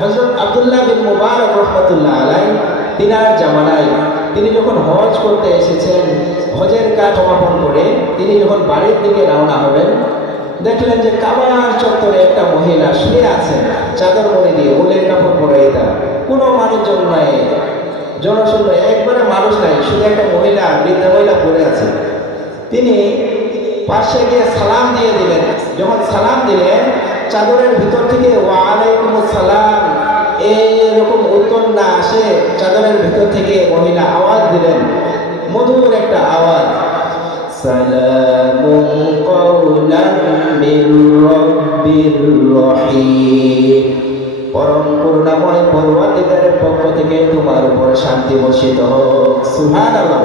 হজরত আলাই তিনার জামানায় তিনি যখন হজ করতে এসেছেন, হজের কাজ সমাপন করে তিনি যখন বাড়ির দিকে রওনা হবেন, দেখলেন যে কাবার চত্বরে একটা মহিলা শুয়ে আছেন চাদর মনে দিয়ে, উলের কাপড় পরে এটা কোনো মানুষজন নাই, জনশূন্য, একবারে মানুষ নাই, শুধু একটা মহিলা, বৃদ্ধা মহিলা পড়ে আছে। তিনি পাশে গিয়ে সালাম দিয়ে দিলেন। যখন সালাম দিলেন চাদরের ভিতর থেকে ওয়ালাইকুম সালাম। এরকম উত্তর না আসে চাদরের ভিতর থেকে মহিলা আওয়াজ দিলেন। মধুর একটা আওয়াজ। পরম করুণাময় পরওয়ারদিগারের পক্ষ থেকে তোমার উপর শান্তি বর্ষিত হোক। সুবহানাল্লাহ।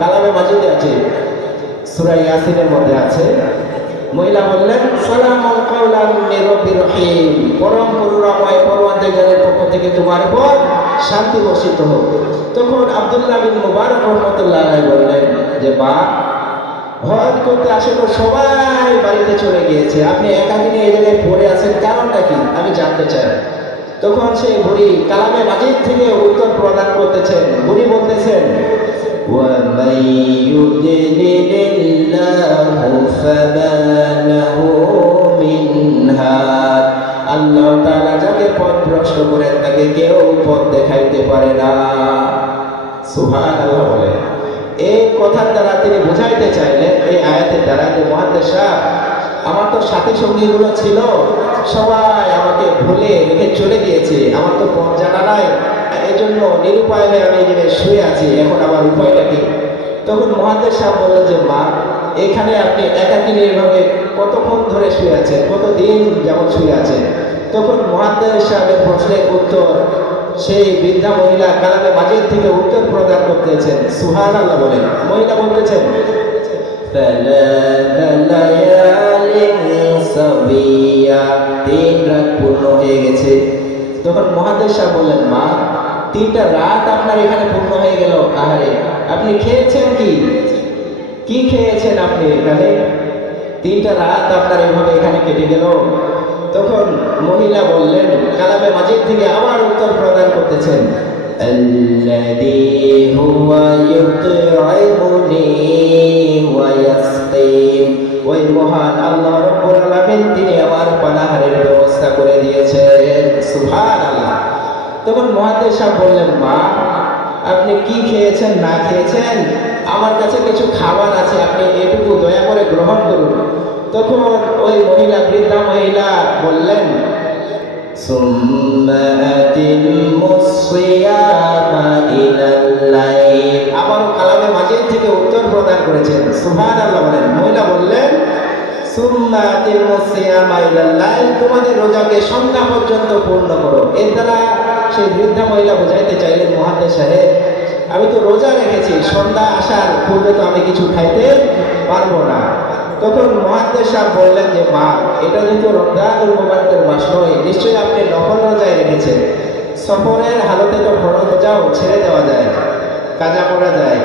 কালামে মাজিদে আছে। সূরা ইয়াসিনের মধ্যে আছে। মহিলা বললেন সালামুন কাওলান মির রাব্বির রহিম পরম করুণাময় পরওয়ারদিগারের পক্ষ থেকে তোমার উপর শান্তি বর্ষিত হোক তখন আব্দুল্লাহ বিন মুবারক রহমতুল্লাহ আলাইহি বললেন যে মা হজ করতে আসে তো সবাই বাড়িতে চলে গিয়েছে আপনি একাকিনী এই জায়গায় পড়ে আছেন কারণটা কি আমি জানতে চাই তখন সেই বুড়ি কালামে মাজিদ থেকে উত্তর প্রদান করতেছেন বুড়ি বলতেছেন وَمَن يُضْلِلِ اللَّهُ সুবহানাল্লাহ বলে। এই কথার দ্বারা তিনি বুঝাইতে চাইলেন এই আয়াতের দ্বারা যে মহাদেশ আমার তো সাথী সঙ্গীগুলো ছিল, সবাই আমাকে ভুলে রেখে চলে গিয়েছে। আমার তো পথ জানা নাই এই জন্য নিরুপায় আমি জায়গায় শুয়ে আছি, এখন আমার উপায়টা কি? তখন মহাদেশ সাহেব বললেন যে, মা, এখানে আপনি একাকিনী এভাবে কতক্ষণ ধরে শুয়ে আছেন? কতদিন যেমন শুয়ে আছেন? তখন মহাদেশ সাহেবের প্রশ্নের উত্তর সেই বৃদ্ধা মহিলা কালামে মাজিদ থেকে উত্তর প্রদান করতেছেন। সুহান আল্লাহ বলেন। মহিলা বলতেছেন, তখন মহাদেশ বললেন, মা, তিনটা রাত আপনার এখানে পূর্ণ হয়ে গেল। আহারে, আপনি খেয়েছেন কি? কি খেয়েছেন আপনি এখানে? তিনটা রাত আপনার এভাবে এখানে কেটে গেল। তখন মহিলা বললেন কালামে মাজিদ থেকে আবার উত্তর প্রদান করতেছেন الذي هو يطعمني ويسقين ওই মহান আল্লাহ রব্বুল আলামিন তিনি আমার পানাহারের ব্যবস্থা করে দিয়েছেন সুবহানাল্লাহ তখন মহাদেশ সাহেব বললেন মা আপনি কি খেয়েছেন না খেয়েছেন আমার কাছে কিছু খাবার আছে আপনি এটুকু দয়া করে গ্রহণ করুন তখন ওই মহিলা বৃদ্ধা মহিলা বললেন আবার কালামে মাঝে থেকে উত্তর প্রদান করেছেন। সুহান আল্লাহ বলেন। মহিলা বললেন তোমাদের রোজাকে সন্ধ্যা পর্যন্ত পূর্ণ করো। এর দ্বারা সেই বৃদ্ধা মহিলা বোঝাইতে চাইলেন মহাদে সাহেব আমি তো রোজা রেখেছি সন্ধ্যা আসার পূর্বে তো আমি কিছু খাইতে পারব না। তখন মহাদেশ বললেন যে, মা, এটা যেহেতু রমজানুল মুবারকের মাস নয়, নিশ্চয়ই আপনি নফল রোজায় রেখেছেন। সফরের হালতে তো ফরজ রোজাও ছেড়ে দেওয়া যায়, কাজা করা যায়।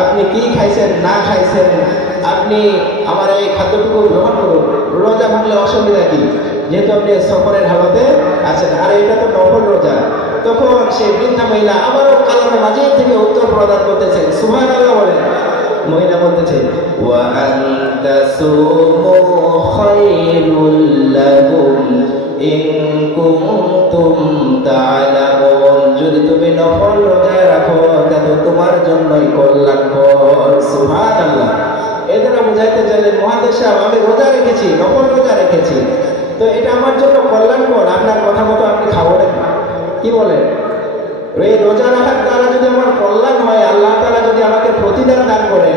আপনি কি খাইছেন, না খাইছেন? আপনি আমার এই খাদ্যটুকু গ্রহণ করুন। রোজা ভাঙলে অসুবিধা কি? যেহেতু আপনি সফরের হালতে আছেন, আর এটা তো নফল রোজা। তখন সেই বৃদ্ধা মহিলা আবারও কালামে মাঝে থেকে উত্তর প্রদান করতেছেন। সুহান বলেন। মহিলা বলতেছে আনতা সুমু খায়রুল লাকুম ইন কুনতুম তা'লামুন যদি তুমি নফল রোজা রাখো তাহলে তোমার জন্যই কল্যাণকর। সুবহানাল্লাহ। এদের বুঝাইতে চাইলেন মহাদেশ আমি রোজা রেখেছি, নফল রোজা রেখেছি। তো এটা আমার জন্য কল্যাণকর, আপনার কথা মতো আপনি খাবলেন কি বলেন? এই রোজা রাখার দ্বারা যদি আমার কল্যাণ হয়, আল্লাহ তালা যদি আমাকে প্রতিদান দান করে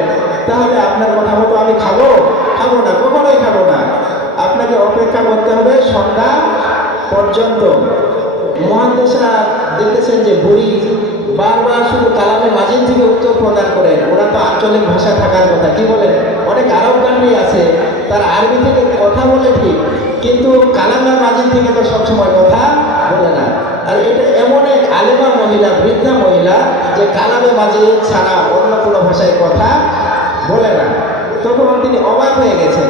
তাহলে আপনার কথা মতো আমি খাব? খাব না, কখনোই খাব না। আপনাকে অপেক্ষা করতে হবে সন্ধ্যা পর্যন্ত। মহাদেশা দেখতেছেন যে, বুড়ি বারবার শুধু কালামে মাঝির থেকে উত্তর প্রদান করেন। ওরা তো আঞ্চলিক ভাষা থাকার কথা, কি বলেন? অনেক আরব কান্ট্রি আছে, তার আরবি থেকে কথা বলে ঠিক, কিন্তু কালামের মাঝির থেকে তো সবসময় কথা বলে না। আর এটা এমন এক আলেমা মহিলা, বৃদ্ধা মহিলা, যে কালামে মাঝে ছাড়া অন্য কোনো ভাষায় কথা বলে না। তখন তিনি অবাক হয়ে গেছেন।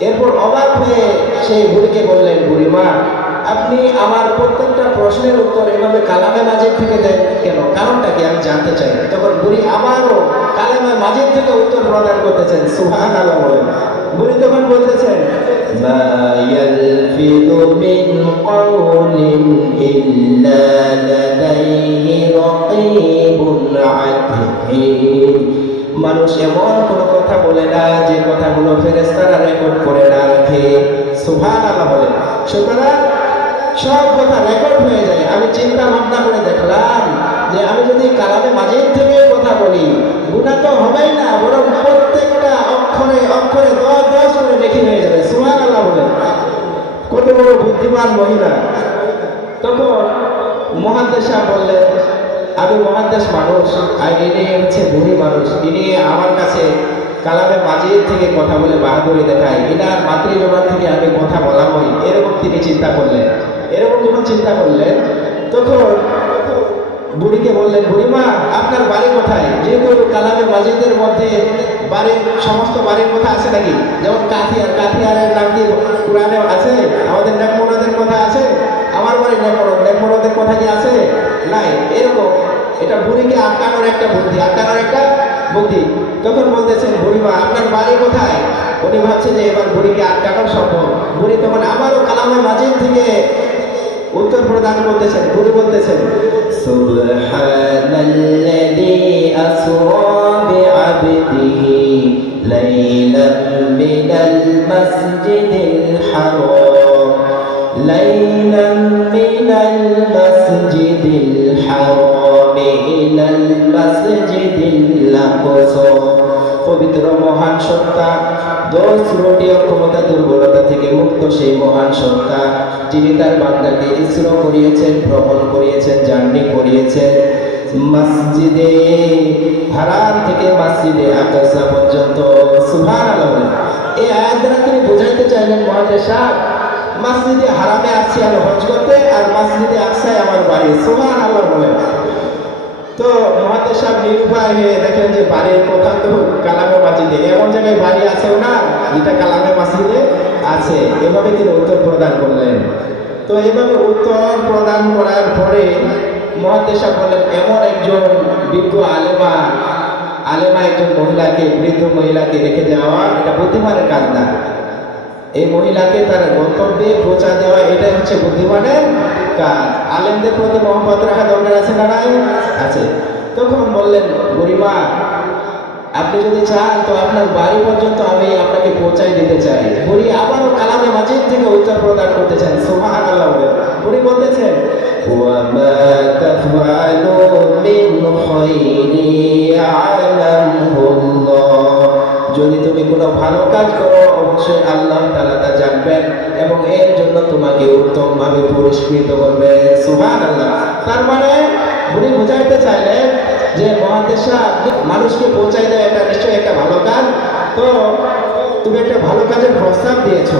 এরপর অবাক হয়ে সেই বুড়িকে বললেন বুড়িমা আপনি আমার প্রত্যেকটা প্রশ্নের উত্তর এভাবে কালামে মাজিদ থেকে দেন কেন? কারণটা কি আমি জানতে চাই। তখন বুড়ি আবারও কালামে মাজিদ থেকে উত্তর প্রদান করতেছেন সুহান আল্লাহ বলেন। বুড়ি তখন বলতেছেন, মা ইল্লা মানুষ এমন কোনো কথা বলে না, যে কথাগুলো ফেরেস্তারা রেকর্ড করে না রাখে। সুভান আল্লাহ বলে। সুতরাং সব কথা রেকর্ড হয়ে যায়। আমি চিন্তা ভাবনা করে দেখলাম যে আমি যদি কালামে মাঝের থেকে কথা বলি গুণা তো হবেই না, বরং প্রত্যেকটা অক্ষরে অক্ষরে দশ দশ করে লেখি হয়ে যাবে। সুহান আল্লাহ বলে। কত বড় বুদ্ধিমান মহিলা। তখন মহাদেশা বললেন আমি মহাদেশ মানুষ, আর ইনি হচ্ছে বুড়ি মানুষ। ইনি আমার কাছে কালামে মাঝির থেকে কথা বলে বাহাদুরি দেখায়। ইনার মাতৃজবান থেকে আমি কথা বলা হই এরকম তিনি চিন্তা করলেন। এরকম যখন চিন্তা করলেন, তখন বুড়িকে বললেন, বুড়িমা, আপনার বাড়ি কোথায়? যেহেতু কালামে মাজিদের মধ্যে বাড়ির সমস্ত বাড়ির কথা আছে নাকি? যেমন কাথিয়ার, কাথিয়ারের নাম কি কোরআনে আছে? আমাদের নাম নেকমরদের কথা আছে? আমার বাড়ি নেকমরদ নেকমরদের কথা কি আছে? নাই, এরকম। এটা বুড়িকে আটকানোর একটা বুদ্ধি, আটকানোর একটা বুদ্ধি। তখন বলতেছেন, বুড়িমা, আপনার বাড়ি কোথায়? উনি ভাবছে যে এবার বুড়িকে আটকানো সম্ভব। বুড়ি তখন আবারও কালামের মাঝে থেকে উত্তর প্রদান করতেছেন। বুড়ি বলতেছেন, সুবহানাল্লাযী আসরা বিআবদিহি লাইলাম মিনাল মহান সত্তা। দোষ ত্রুটি অক্ষমতা দুর্বলতা থেকে মুক্ত সেই মহান সত্তা, যিনি তার বান্দাকে ইসরো করিয়েছেন, ভ্রমণ করিয়েছেন, জার্নি করিয়েছেন। মসজিদে হারাম থেকে মসজিদে আকসা পর্যন্ত। সুভান এই আয়াত দ্বারা তিনি বোঝাইতে চাইলেন, মহাজের সাহ মসজিদে হারামে আসছি আমি হজ করতে, আর মসজিদে আকসায় আমার বাড়ি। সুভান আল্লাহ তো মহাদেশ সাহেব নিরুপায় হয়ে দেখেন যে বাড়ির কোথাও তো কালামে মাসজিদে, এমন জায়গায় বাড়ি আছেও না যেটা কালামে মাসজিদে আছে। এভাবে তিনি উত্তর প্রদান করলেন। তো এভাবে উত্তর প্রদান করার পরে মহাদেশ সাহেব বললেন, এমন একজন বৃদ্ধ আলেমা আলেমা একজন মহিলাকে, বৃদ্ধ মহিলাকে রেখে যাওয়া, এটা বুদ্ধিমানের কাজ না। এই মহিলাকে তার গন্তব্যে পৌঁছা দেওয়া এটাই হচ্ছে বুদ্ধিমানের কাজ আলেমদের প্রতি মহব্বত রাখা দরকার আছে না নাই আছে তখন বললেন গরিমা আপনি যদি চান তো আপনার বাড়ি পর্যন্ত আমি আপনাকে পৌঁছাই দিতে চাই বুড়ি আবারও কালামে মাজিদ থেকে উত্তর প্রদান করতে চান সুবহান আল্লাহ বলে বুড়ি বলতেছেন وما تفعلوا من خير يعلمه الله যদি তুমি কোনো ভালো কাজ করো অবশ্যই আল্লাহ তাআলা তা জানবেন এবং এর জন্য তোমাকে উত্তমভাবে পুরস্কৃত করবে। সুবহান আল্লাহ তার মানে উনি বুঝাইতে চাইলেন যে মহাদেশা মানুষকে পৌঁছাই দেয় এটা নিশ্চয়ই একটা ভালো কাজ। তো তুমি একটা ভালো কাজের প্রস্তাব দিয়েছ।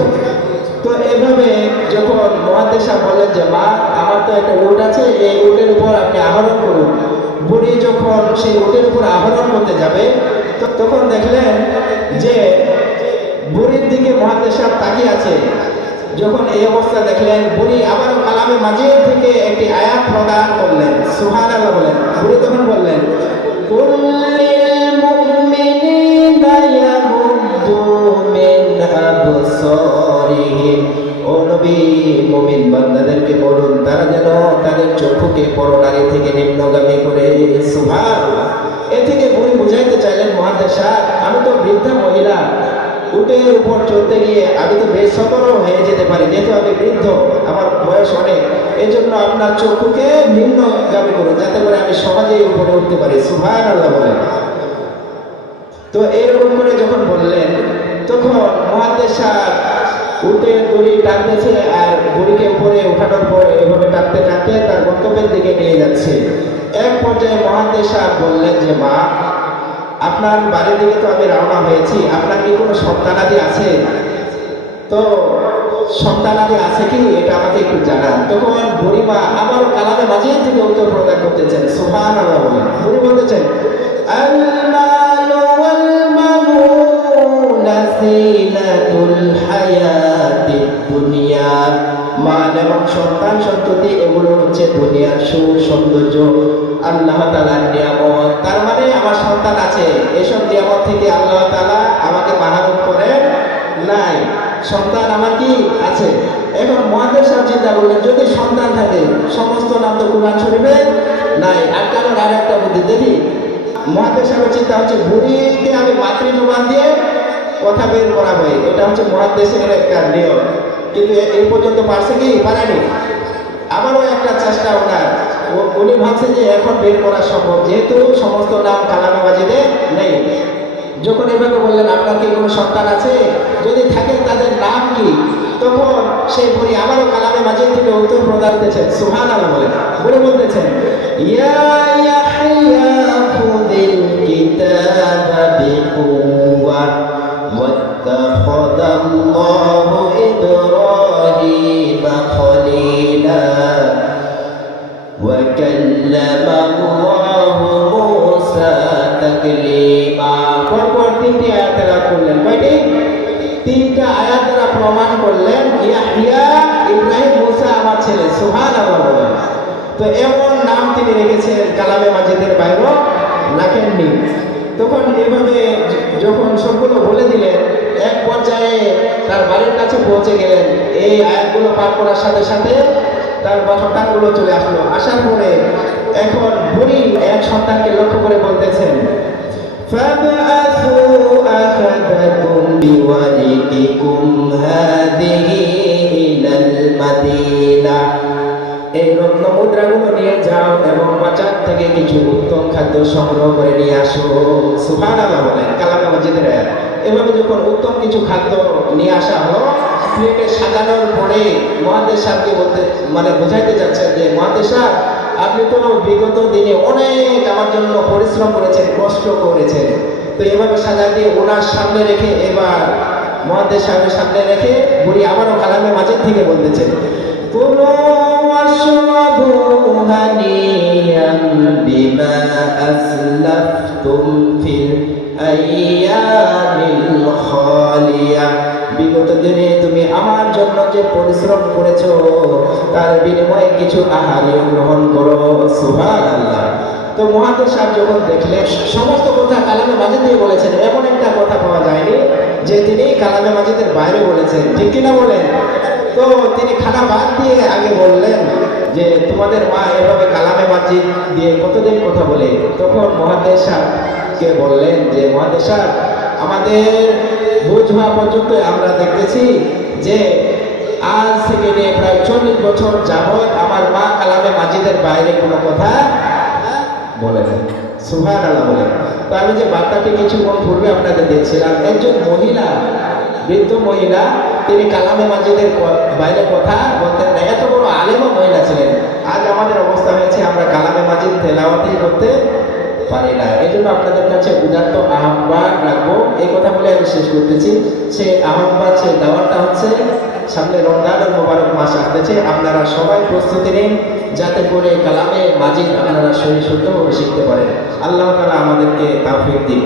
তো এভাবে যখন মহাদেশা বললেন যে, মা, আমার তো একটা উট আছে, এই উটের উপর আপনি আহরণ করুন। বুড়ি যখন সেই উটের উপর আহরণ করতে যাবে, তো তখন দেখলেন যে বুড়ির দিকে মহাদেশা তাকিয়ে আছে। যখন এই অবস্থা দেখলেন, বুড়ি আবার কালামে মাঝে থেকে একটি আয়াত প্রদান করলেন। সুহান আল্লাহ বলেন। বুড়ি তখন বললেন বলুন, তারা যেন তাদের চক্ষুকে থেকে নিম্নগামী করে এ থেকে বুড়ি বুঝাইতে চাইলেন আমি তো বৃদ্ধা মহিলা উটের উপর চলতে গিয়ে আমি তো বেশ সতর্ক হয়ে যেতে পারি, যেহেতু আমি বৃদ্ধ, আমার বয়স অনেক। এই জন্য আপনার চক্ষুকে নিম্নগামী করুন, যাতে করে আমি সহজেই উপরে উঠতে পারি। সুভান আল্লাহ তো এরকম করে যখন বললেন, তখন মহাদেশা উঠে দড়ি টানতেছে আর দড়িকে উপরে ওঠানোর পর এভাবে টানতে টানতে তার গন্তব্যের দিকে নিয়ে যাচ্ছে। এক পর্যায়ে মহাদেশা বললেন যে, মা আপনার বাড়ি থেকে তো আমি রওনা হয়েছি। আপনার কি কোনো সন্তানাদি আছে? তো সন্তানাদি আছে কি? এটা আমাকে একটু জানান। তখন বুড়িমা আবার কালাদা মাঝিয়ে থেকে উত্তর প্রদান করতে চান সোহান বুড়ি বলতে মাল সন্তান সন্ততি এগুলো হচ্ছে দুনিয়ার সুখ, সৌন্দর্য। আল্লাহ তালার নিয়াম আমার সন্তান আছে, এসব নিয়ামত থেকে আল্লাহ তালা আমাকে মাহারুম করেন নাই। সন্তান আমার কি আছে? এখন মহাদেশ সাহেব চিন্তা করলেন যদি সন্তান থাকে, সমস্ত নাম তো কোরআন শরীফে নাই। আর কারণ আর একটা বুদ্ধি, দেখি, মহাদেশ সাহেবের চিন্তা হচ্ছে, বুড়িকে আমি মাতৃ জবান দিয়ে কথা বের করা হয়। এটা হচ্ছে মহাদেশের একটা নিয়ম। কিন্তু এই পর্যন্ত পারছে কি? পারেনি। আমারও একটা চেষ্টা ওনার। উনি ভাবছে যে এখন বের করা সম্ভব। যেহেতু সমস্ত নাম কালামাবাজিতে নেই। যখন এভাবে বললেন, আপনার কি কোনো সন্তান আছে? যদি থাকে তাদের নাম কি? তখন সেই বলি আবারও কালামে মাঝে থেকে উত্তর প্রদান দিয়েছেন সুহান আলা বলেন। বুড়ি বলতেছেন, ইয়া ইয়া হাইয়া পরপর তিনটি করলেন? কয়টি? তিনটা আয়াত দ্বারা প্রমাণ করলেন আমার ছেলে, সুবহানাল্লাহ বলেন। তো এমন নাম তিনি রেখেছেন কালামে মাজিদের বাইরেও তখন এভাবে যখন সবগুলো বলে দিলেন, এক পর্যায়ে তার বাড়ির কাছে পৌঁছে গেলেন। এই আয়াতগুলো পাঠ করার সাথে সাথে তার সন্তানগুলো চলে আসলো। আসার পরে এখন বুড়ি এক সন্তানকে লক্ষ্য করে বলতেছেন নিয়ে কিছু উত্তম খাদ্য সংগ্রহ করে নিয়ে আসো। এভাবে যখন উত্তম কিছু খাদ্য নিয়ে আসা হলো প্লেটে সাজানোর পরে মহাদেশ সাহেবকে বলতে মানে বোঝাইতে যাচ্ছেন যে, মহাদেশ সাহেব আপনি তো বিগত দিনে অনেক আমার জন্য পরিশ্রম করেছেন, কষ্ট করেছেন। তো এভাবে সাজা দিয়ে ওনার সামনে রেখে এবার মহাদেশ সাহেবের সামনে রেখে বুড়ি আবারও কালামে মাঝের থেকে বলতেছে কোনো জন্য যে পরিশ্রম করেছ, তার বিনিময়ে কিছু আহার গ্রহণ করো। আল্লাহ তো মহাদেশ সাহেব যখন দেখলেন, সমস্ত কথা কালামে মাঝে দিয়ে বলেছেন। এমন একটা কথা পাওয়া যায়নি যে তিনি কালামে মাজিদের বাইরে বলেছেন। ঠিক কিনা বলেন? তো তিনি খানা বাদ দিয়ে আগে বললেন যে, তোমাদের মা এভাবে কালামে মাজিদ দিয়ে কতদিন কথা বলে? তখন মহাদেশ সাহেবকে বললেন যে মহাদেশ আমাদের বুঝ হওয়া পর্যন্ত আমরা দেখতেছি। যে আজ থেকে নিয়ে প্রায় চল্লিশ বছর যাবৎ আমার মা কালামে মাজিদের বাইরে কোনো কথা বলেছেন সুহান আল্লাহ বলে তো আমি যে বার্তাটি কিছুক্ষণ পূর্বে আপনাদের দিয়েছিলাম একজন মহিলা, বৃদ্ধ মহিলা, তিনি কালামে মাজিদের বাইরে কথা বলতেন। না এত বড় আলেমও মহিলা ছিলেন। আজ আমাদের অবস্থা হয়েছে, আমরা কালামে মাজিদ তেলাওয়াতেই করতে পারি না। এই জন্য আপনাদের কাছে উদাত্ত আহ্বান রাখব। এই কথা বলে আমি শেষ করতেছি। সে আহ্বান সে দাওয়ারটা হচ্ছে, সামনে রমজানের মোবারক মাস আসতেছে। আপনারা সবাই প্রস্তুতি নিন, যাতে করে কালামে মাজিদ আপনারা শরীর শুদ্ধভাবে শিখতে পারেন। আল্লাহ তারা আমাদেরকে তাফিক দিন